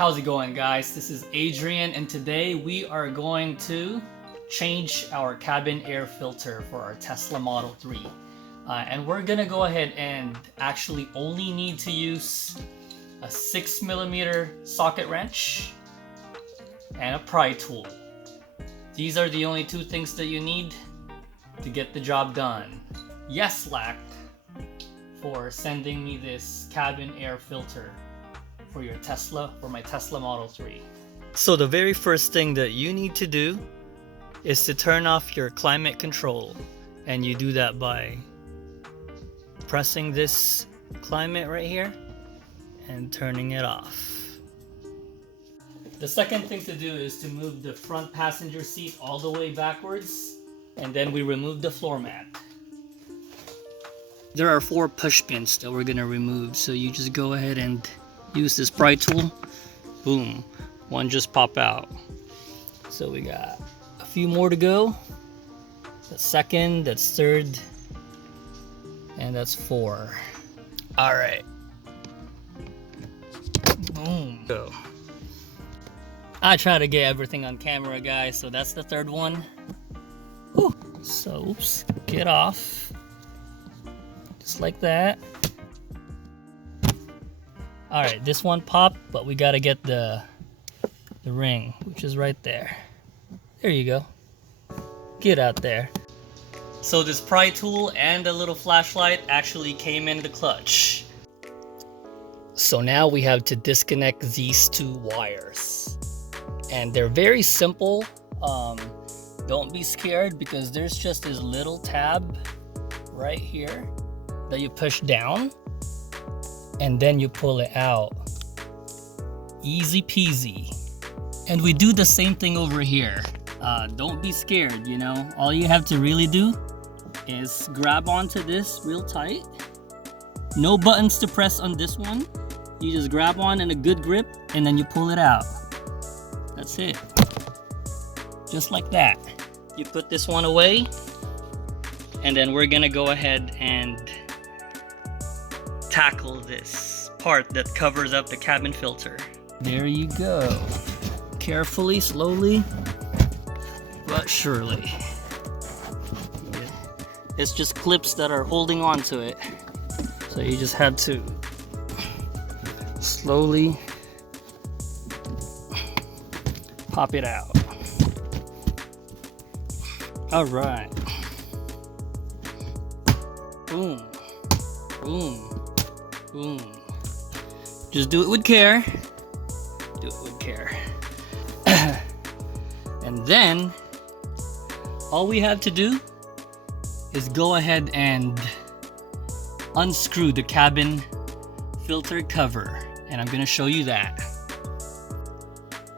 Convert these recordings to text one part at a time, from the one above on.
How's it going, guys? This is Adrian, and today we are going to change our cabin air filter for our Tesla Model 3. And we're gonna go ahead and actually only need to use a 6mm socket wrench and a pry tool. These are the only two things that you need to get the job done. Yes, Slack, for sending me this cabin air filter for my Tesla Model 3. So the very first thing that you need to do is to turn off your climate control, and you do that by pressing this climate right here and turning it off. The second thing to do is to move the front passenger seat all the way backwards, and then we remove the floor mat. There are 4 push pins that we're gonna remove, so you just go ahead and use this pry tool. Boom, one just pop out. So we got a few more to go. That's second, that's third, and that's 4. All right. Boom. Go. I try to get everything on camera, guys, so that's the third one. Whew. So, oops, get off. Just like that. All right, this one popped, but we gotta get the ring, which is right there. There you go. Get out there. So this pry tool and a little flashlight actually came in the clutch. So now we have to disconnect these 2 wires. And they're very simple. Don't be scared, because there's just this little tab right here that you push down, and then you pull it out. Easy peasy. And we do the same thing over here. Don't be scared, you know. All you have to really do is grab onto this real tight. No buttons to press on this one. You just grab on in a good grip, and then you pull it out. That's it. Just like that. You put this one away, and then we're gonna go ahead and tackle this part that covers up the cabin filter. There you go. Carefully, slowly, but surely. It's just clips that are holding on to it. So you just have to slowly pop it out. All right. Boom, boom, boom. Just do it with care. Do it with care. And then all we have to do is go ahead and unscrew the cabin filter cover, and I'm gonna show you that.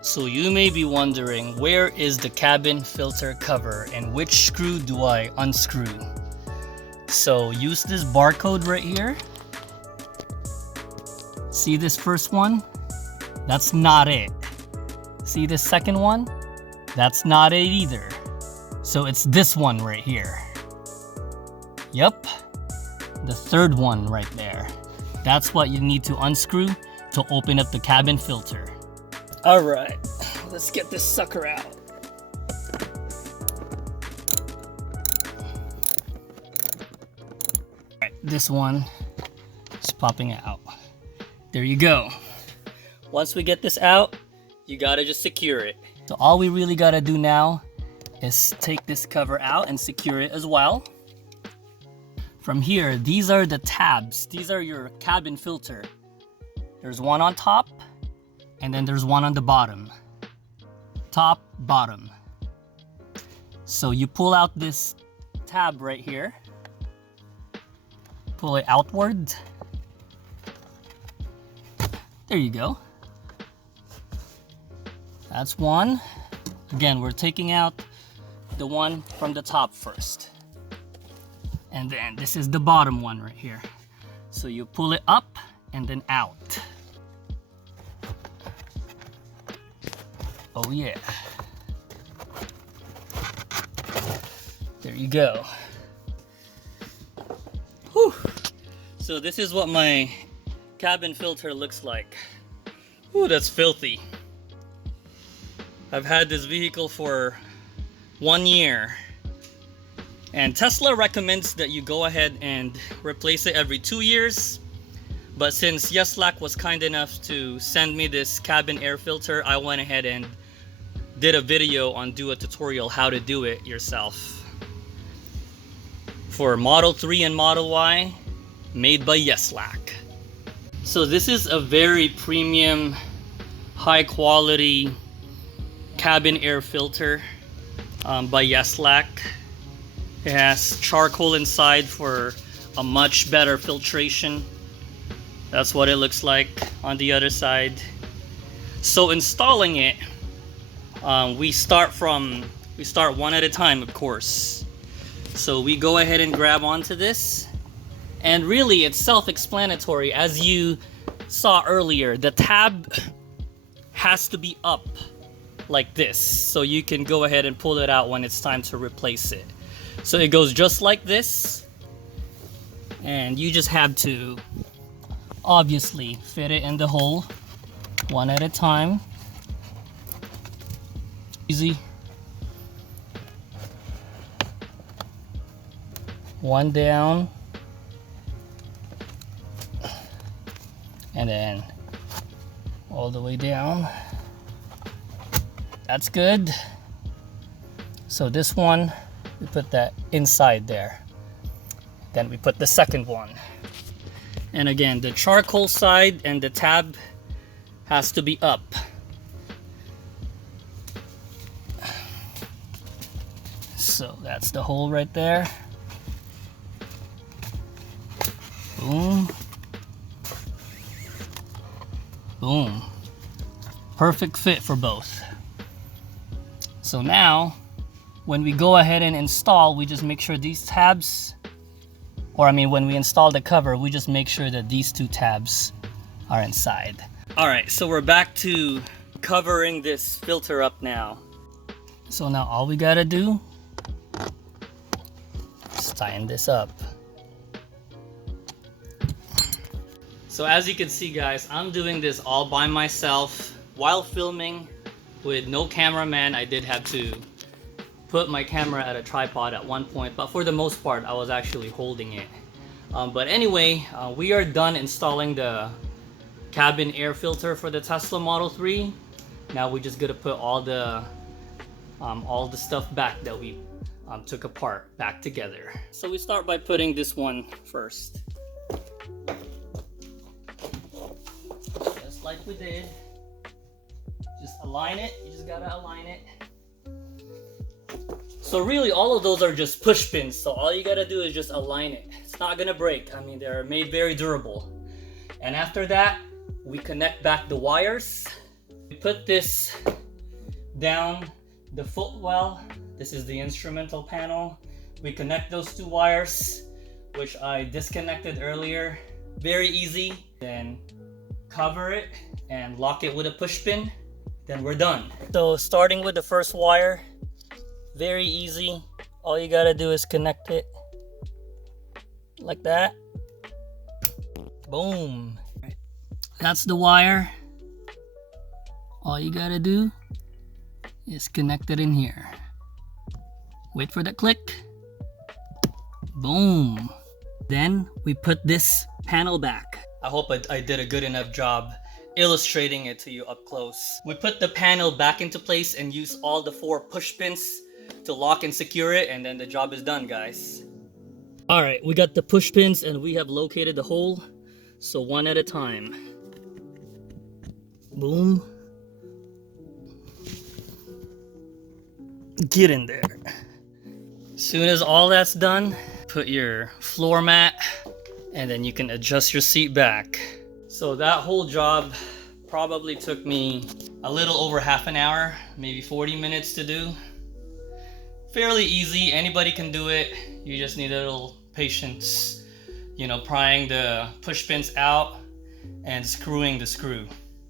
So you may be wondering, where is the cabin filter cover and which screw do I unscrew? So use this barcode right here. See this first one? That's not it. See this second one? That's not it either. So it's this one right here. Yep, the third one right there. That's what you need to unscrew to open up the cabin filter. All right, let's get this sucker out. All right, this one is popping out. There you go. Once we get this out, you gotta just secure it. So all we really gotta do now is take this cover out and secure it as well. From here, these are the tabs. These are your cabin filter. There's one on top, and then there's one on the bottom. Top, bottom. So you pull out this tab right here. Pull it outward. There you go. That's one. Again, we're taking out the one from the top first. And then this is the bottom one right here. So you pull it up and then out. Oh yeah. There you go. Whew. So this is what my cabin filter looks like. Ooh, that's filthy. I've had this vehicle for 1 year. And Tesla recommends that you go ahead and replace it every 2 years. But since Yeslac was kind enough to send me this cabin air filter, I went ahead and did a video on do a tutorial how to do it yourself. For Model 3 and Model Y, made by Yeslac. So this is a very premium, high quality cabin air filter by Yeslac. It has charcoal inside for a much better filtration. That's what it looks like on the other side. So installing it, we start one at a time, of course. So we go ahead and grab onto this, and really it's self-explanatory. As you saw earlier, the tab has to be up like this, so you can go ahead and pull it out when it's time to replace it. So it goes just like this, and you just have to obviously fit it in the hole one at a time. Easy. One down, and then all the way down. That's good. So this one, we put that inside there. Then we put the second one. And again, the charcoal side and the tab has to be up. So that's the hole right there. Boom. Boom. Perfect fit for both. So now, when we go ahead and install, we just make sure these tabs, or I mean when we install the cover, we just make sure that these two tabs are inside. Alright, so we're back to covering this filter up now. So now all we gotta do is tighten this up. So as you can see, guys, I'm doing this all by myself while filming with no cameraman. I did have to put my camera at a tripod at one point, but for the most part I was actually holding it. But anyway, we are done installing the cabin air filter for the Tesla Model 3. Now we just gotta put all the stuff back that we took apart back together. So we start by putting this one first. Just like we did. Just align it. You just gotta align it. So really all of those are just push pins, so all you gotta do is just align it. It's not gonna break. I mean, they're made very durable. And after that, we connect back the wires. We put this down the footwell. This is the instrumental panel. We connect those two wires, which I disconnected earlier. Very easy. Then cover it and lock it with a push pin. Then we're done. So starting with the first wire, very easy. All you gotta do is connect it like that. Boom. That's the wire. All you gotta do is connect it in here. Wait for the click. Boom. Then we put this panel back. I hope I did a good enough job illustrating it to you up close. We put the panel back into place and use all the 4 push pins to lock and secure it, and then the job is done, guys. Alright, we got the push pins and we have located the hole. So one at a time. Boom. Get in there. As soon as all that's done, put your floor mat and then you can adjust your seat back. So that whole job probably took me a little over half an hour, maybe 40 minutes to do. Fairly easy, anybody can do it. You just need a little patience, you know, prying the push pins out and screwing the screw.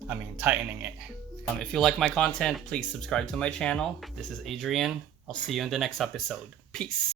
I mean, tightening it. If you like my content, please subscribe to my channel. This is Adrian. I'll see you in the next episode. Peace.